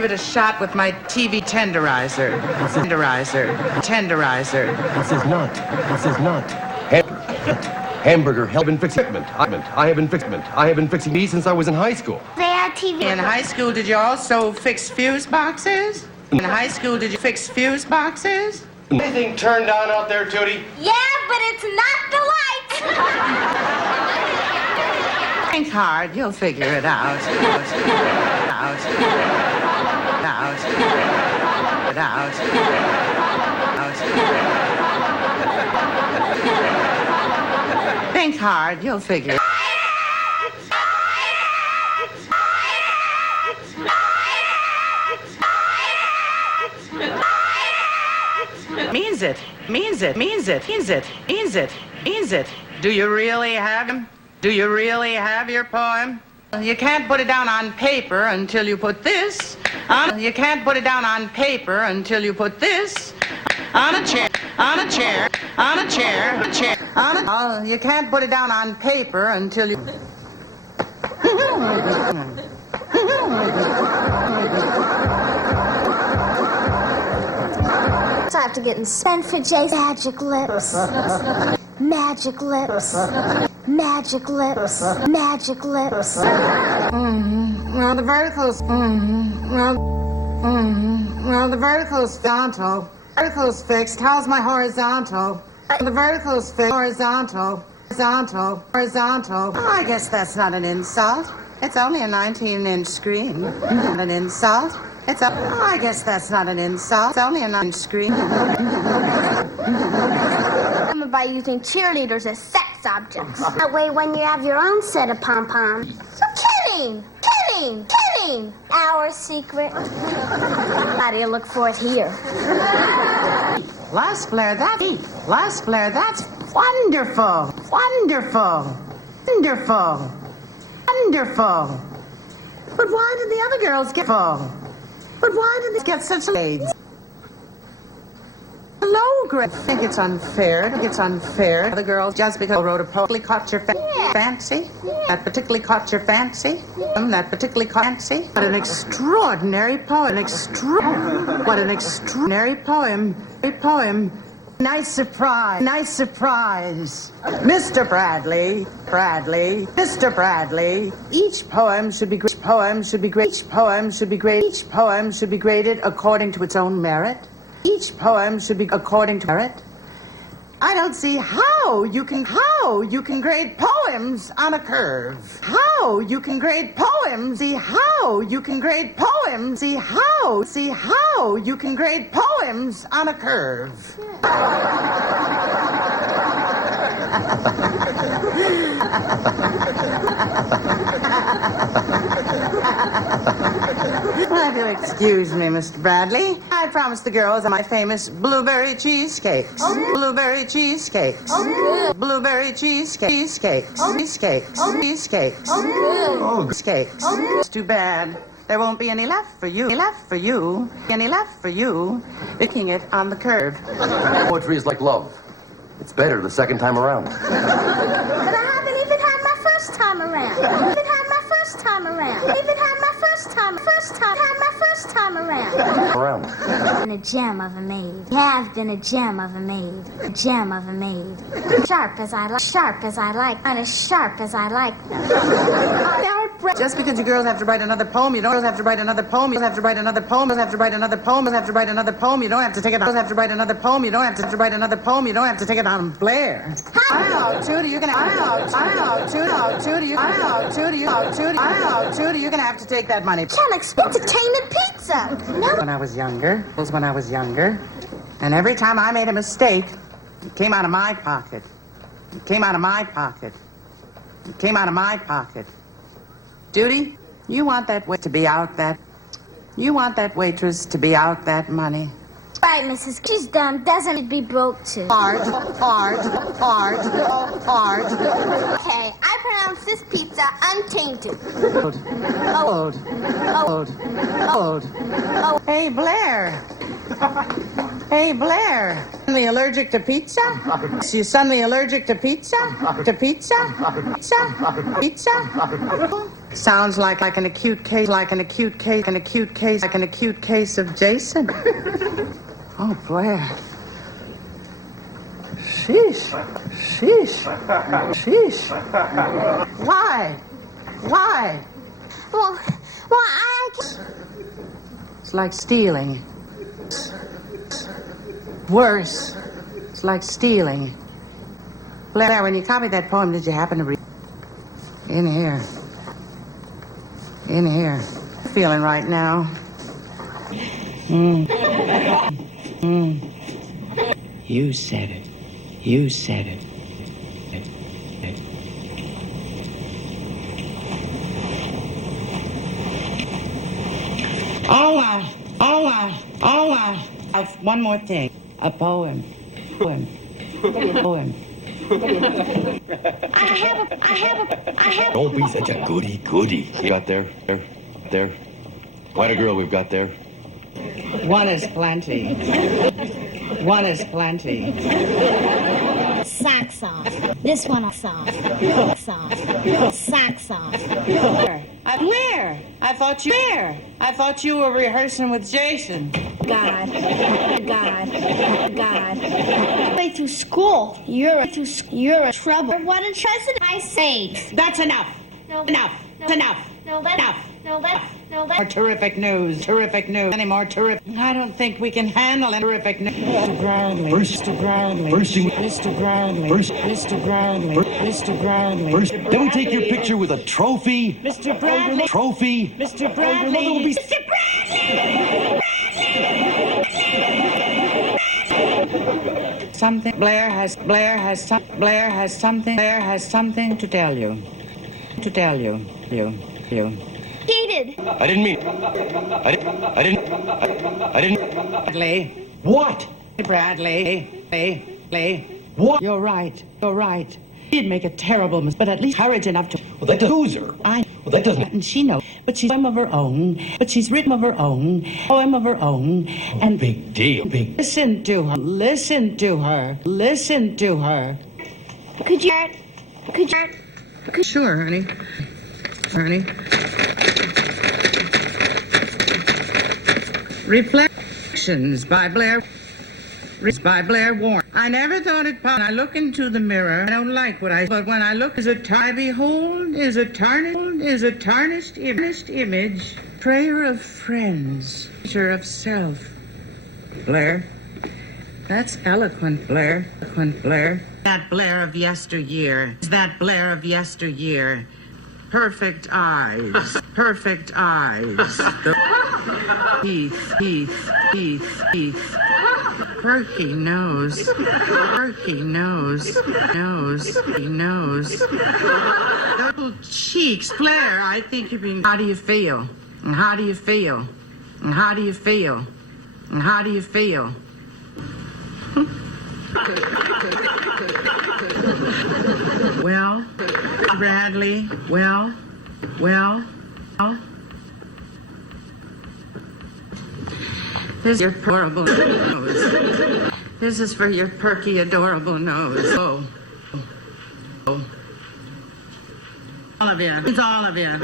give it a shot with my TV tenderizer. Tenderizer. This is not. Hamburger, I have been fixing these since I was in high school. They had TV. In high school, did you also fix fuse boxes? In high school, did you fix fuse boxes? Anything turned on out there, Tootie? Yeah, but it's not the lights. Think hard, you'll figure it out. Think hard, you'll figure it out. Means it. Do you really have him? Do you really have your poem? You can't put it down on paper until you put this on. You can't put it down on paper until you put this on a chair. You can't put it down on paper until you. So I have to get in spend for Jay's magic lips. Magic lips. Magic lips. Magic lips. Well, the vertical's. Well, the vertical's horizontal. Vertical's fixed. How's my horizontal? The vertical's fixed. Horizontal. Oh, I guess that's not an insult. It's only a 19-inch screen. Not an insult. I guess that's not an insult. It's only a 9-inch screen. By using cheerleaders as sex objects. That way, when you have your own set of pom-poms. So kidding. Our secret. How do you look for it here? Last Blair, that's wonderful. But why did the other girls get full? But why did they get such grades? Low grade. I think it's unfair. The girls, just because I wrote a poem, caught your fancy. That particularly caught your fancy. What an extraordinary poem. What an extraordinary poem. Nice surprise. Mr. Bradley. Each poem should be graded according to its own merit. Each poem should be according to merit. I don't see how you can grade poems on a curve. How you can grade poems. See how you can grade poems on a curve. Well, do excuse me, Mr. Bradley. I promised the girls my famous blueberry cheesecakes. Blueberry cheesecakes. It's too bad. There won't be any left for you. Picking it on the curve. Poetry is like love. It's better the second time around. But I haven't even had my first time around. Been a gem of a maid. You have been a gem of a maid. Sharp as I like. And as sharp as I like. Just because you girls have to write another poem, you don't have to write another poem. You don't have to write another poem. You don't have to write another poem. You don't have to write another poem. You don't have to take it. You have to write another poem. You don't have to write another poem. You don't have to take it on Blair. Tootie, you're gonna have to take that money. Can't expect entertainment pizza. No. When I was younger, and every time I made a mistake, it came out of my pocket. Judy, you want that waitress to be out that money. Right, Mrs. She's done. Doesn't be broke too. Hard. Okay, I pronounce this pizza untainted. Old. Hey, Blair. suddenly allergic to pizza? You suddenly allergic to pizza? To pizza? Pizza? Pizza? Sounds like an acute case, like an acute case, an acute case, like an acute case of Jason. Oh, Blair. Sheesh. Sheesh. Sheesh. Why? Why? Well, I... It's like stealing. Worse. It's like stealing. Blair, when you copied that poem, did you happen to read? In here. In here. Feeling right now. You said it. You said it. One more thing. A poem. Poem. Poem. I have... Don't be such a goody. You got there. Quite a girl we've got there. One is plenty. One is plenty. Socks off. This one off. Socks off. Socks off. Blair, I thought you were rehearsing with Jason. God. Way through school. You're a trouble. What a trust I say. That's enough. Enough. More terrific news. Any more terrific? I don't think we can handle any terrific news. Mr. Groundley. Mr. Groundley. Mr. Groundley. Then we take your picture with a trophy. Mr. Bradley. Trophy. Mr. Bradley. Mr. Bradley! Something. Blair has something to tell you. You. Cheated. I didn't mean. I didn't. Bradley. What? Bradley. What? You're right. She'd make a terrible mistake, but at least courage enough to... Well, that doesn't lose her. Well, that doesn't... And she knows. But she's poem of her own. But she's written of her own. Poem of her own. And... Big deal. Listen to her. Could you... Sure, honey. Reflections by Blair Warren. I never thought it possible. I look into the mirror. I don't like what I... But when I look, I behold is a tarnished image. Prayer of friends. Picture of self. Blair. That's eloquent, Blair. That Blair of yesteryear. Perfect eyes. Teeth. Perky nose. Double cheeks. Blair, I think you've been... How do you feel? Well, Bradley, well. This is your adorable nose. This is for your perky, adorable nose. Oh. All of you. It's all of you.